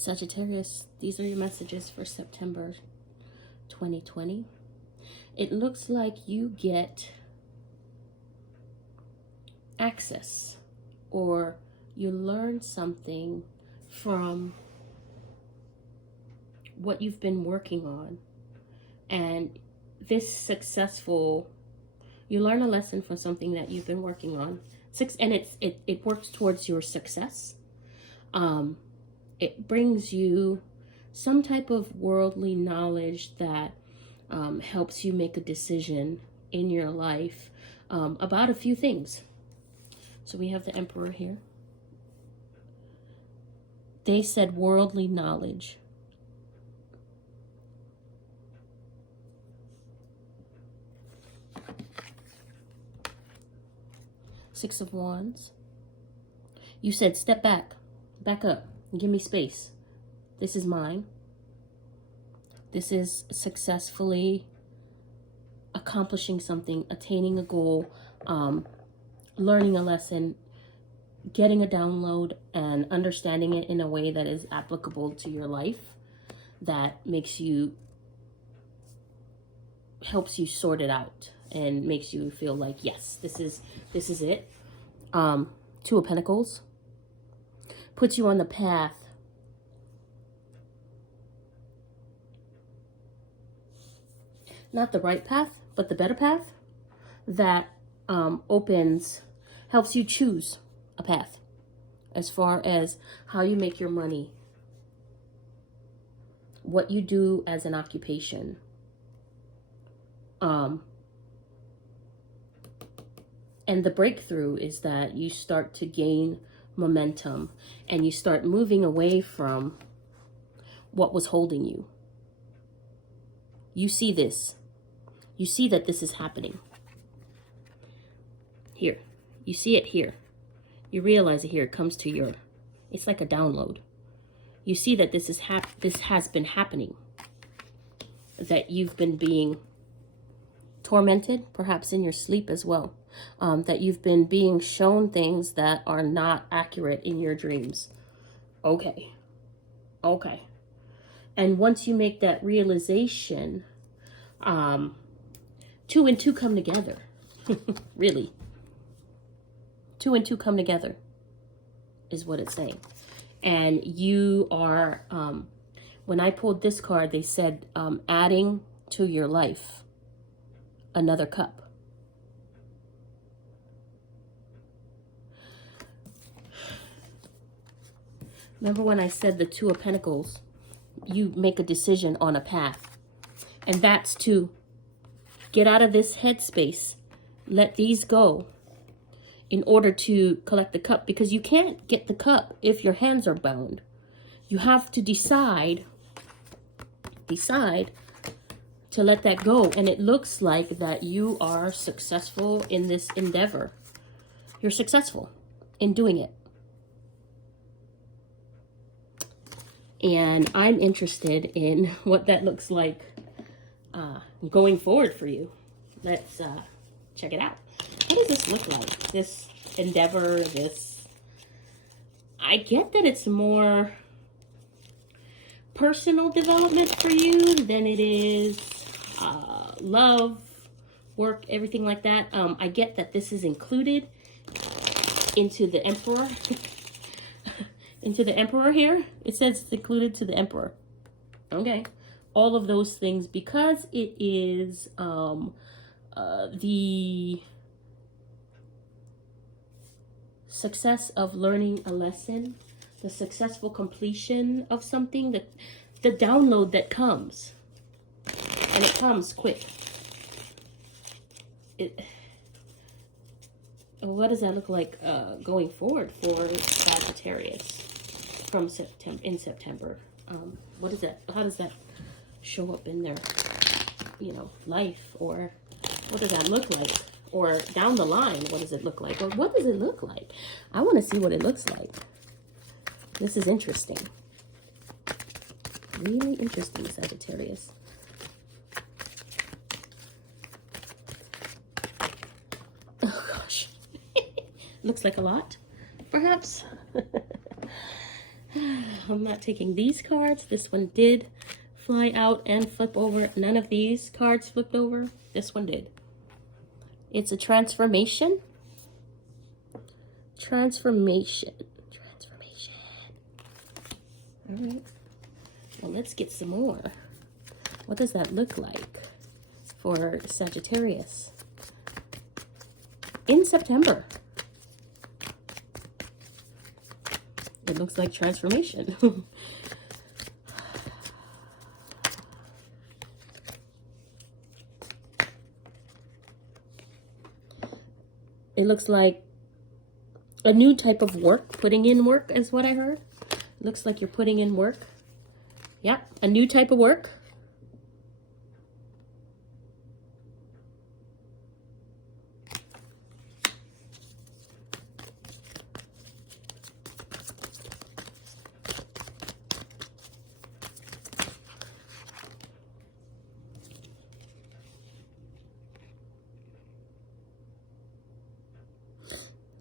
Sagittarius, these are your messages for September 2020. It looks like you get access or you learn something from what you've been working on. And this you learn a lesson from something that you've been working on. And it works towards your success. It brings you some type of worldly knowledge that helps you make a decision in your life about a few things. So we have the Emperor here. They said worldly knowledge. Six of Wands. You said step back, back up, and give me space. This is mine. This is successfully accomplishing something, attaining a goal, learning a lesson, getting a download, and understanding it in a way that is applicable to your life, that helps you sort it out and makes you feel like, yes, this is it. Two of Pentacles puts you on the path not the right path, but the better path that helps you choose a path as far as how you make your money, what you do as an occupation. And the breakthrough is that you start to gain momentum and you start moving away from what was holding you. You see this. You see that this is happening. Here. You see it here. You realize it here. It comes to your... It's like a download. You see that this has been happening. That you've been being tormented, perhaps in your sleep as well. That you've been being shown things that are not accurate in your dreams. Okay. Okay. And once you make that realization, 2 and 2 come together. Really. 2 and 2 come together is what it's saying. And you are, when I pulled this card, they said adding to your life another cup. Remember when I said the 2 of Pentacles, you make a decision on a path. And that's to get out of this headspace, let these go in order to collect the cup. Because you can't get the cup if your hands are bound. You have to decide to let that go. And it looks like that you are successful in this endeavor. You're successful in doing it. And I'm interested in what that looks like going forward for you. Let's check it out. What does this look like? This endeavor, I get that it's more personal development for you than it is love, work, everything like that. I get that this is included into the Emperor. Into the Emperor here. It says it's included to the Emperor. Okay. All of those things, because it is the success of learning a lesson, the successful completion of something, the download that comes. And it comes quick. What does that look like going forward for Sagittarius from September? What is that? How does that show up in their, life? Or what does that look like? Or down the line, what does it look like? Or what does it look like? I want to see what it looks like. This is interesting. Really interesting, Sagittarius. Oh gosh. Looks like a lot, perhaps. I'm not taking these cards. This one did fly out and flip over. None of these cards flipped over. This one did. It's a transformation. Transformation. Transformation. All right. Well, let's get some more. What does that look like for Sagittarius in September? It looks like transformation. It looks like a new type of work, putting in work is what I heard. Looks like you're putting in work. Yeah, a new type of work.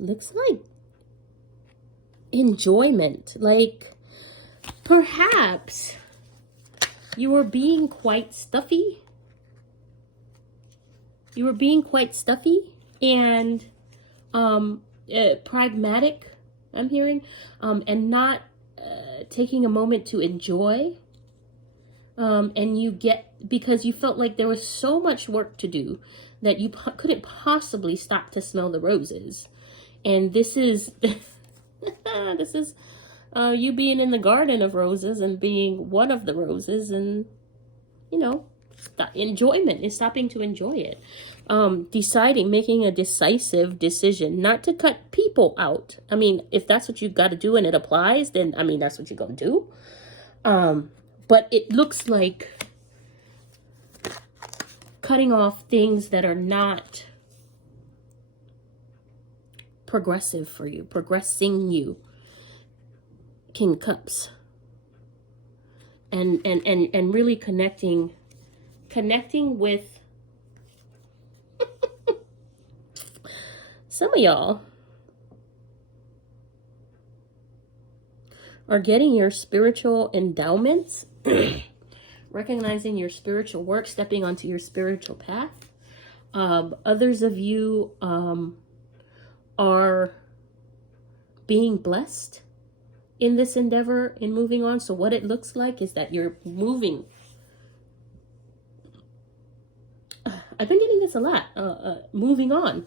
Looks like enjoyment, like perhaps you were being quite stuffy. You were being quite stuffy and pragmatic, I'm hearing, and not taking a moment to enjoy. And you get, because you felt like there was so much work to do that you couldn't possibly stop to smell the roses. And this is, this is you being in the garden of roses and being one of the roses, and, you know, enjoyment is stopping to enjoy it. Deciding, making a decisive decision not to cut people out. I mean, if that's what you've got to do and it applies, then, I mean, that's what you're going to do. But it looks like cutting off things that are not progressive for you, progressing you. King of Cups. And really connecting with some of y'all are getting your spiritual endowments, recognizing your spiritual work, stepping onto your spiritual path. Others of you are being blessed in this endeavor, in moving on. So what it looks like is that you're moving. I've been getting this a lot. Moving on.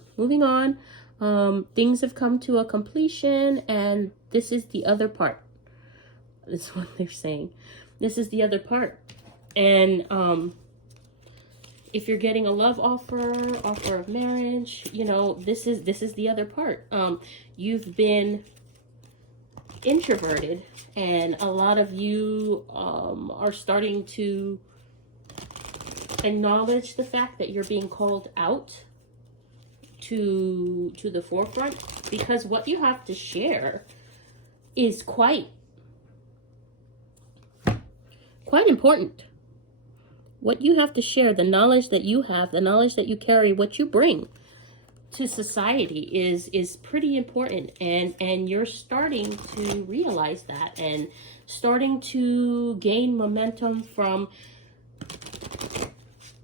Things have come to a completion, and this is the other part. This is what they're saying. This is the other part. And if you're getting a love offer of marriage, you know, this is the other part. You've been introverted, and a lot of you are starting to acknowledge the fact that you're being called out to the forefront, because what you have to share is quite important. What you have to share, the knowledge that you have, the knowledge that you carry, what you bring to society is pretty important, and you're starting to realize that and starting to gain momentum from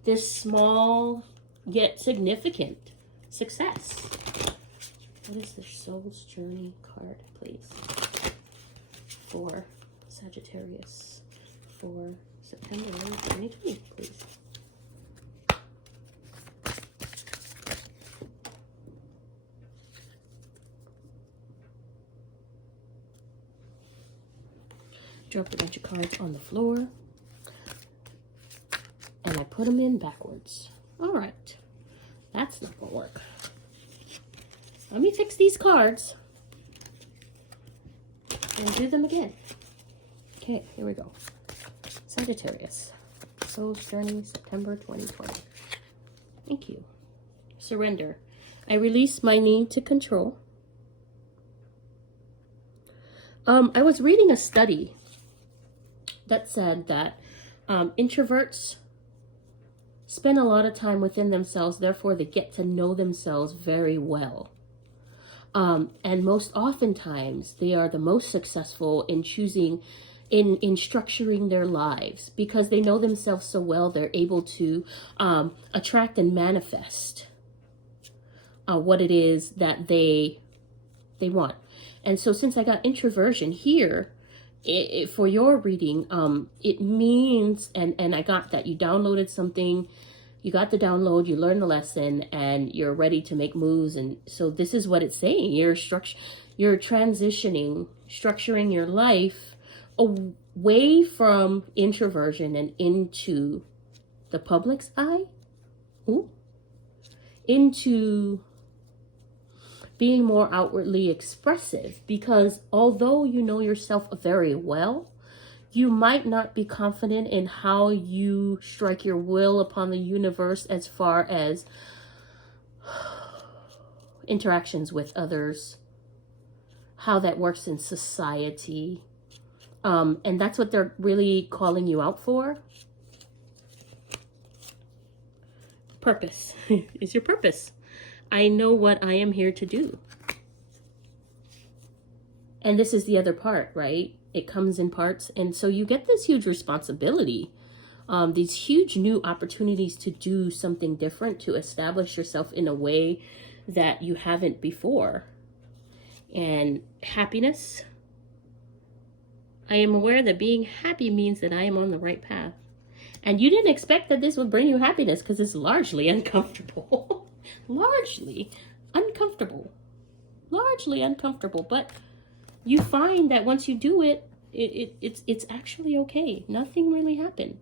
this small yet significant success. What is the Soul's Journey card, please, for Sagittarius for September 2020, please? Dropped a bunch of cards on the floor, and I put them in backwards. All right, that's not gonna work. Let me fix these cards and do them again. Okay, here we go. Sagittarius, Soul's Journey, September 2020. Thank you. Surrender. I release my need to control. I was reading a study that said that introverts spend a lot of time within themselves, therefore they get to know themselves very well. And most oftentimes, they are the most successful in choosing, in structuring their lives, because they know themselves so well. They're able to attract and manifest what it is that they want. And so since I got introversion here, for your reading, it means, and I got that you downloaded something, you got the download, you learned the lesson, and you're ready to make moves. And so this is what it's saying. You're transitioning, structuring your life away from introversion and into the public's eye. Ooh. Into being more outwardly expressive, because although you know yourself very well, you might not be confident in how you strike your will upon the universe as far as interactions with others, how that works in society. And that's what they're really calling you out for. Purpose is your purpose. I know what I am here to do. And this is the other part, right? It comes in parts. And so you get this huge responsibility, these huge new opportunities to do something different, to establish yourself in a way that you haven't before. And happiness. I am aware that being happy means that I am on the right path. And you didn't expect that this would bring you happiness, because it's largely uncomfortable. Largely uncomfortable. But you find that once you do it, it's actually okay. Nothing really happened.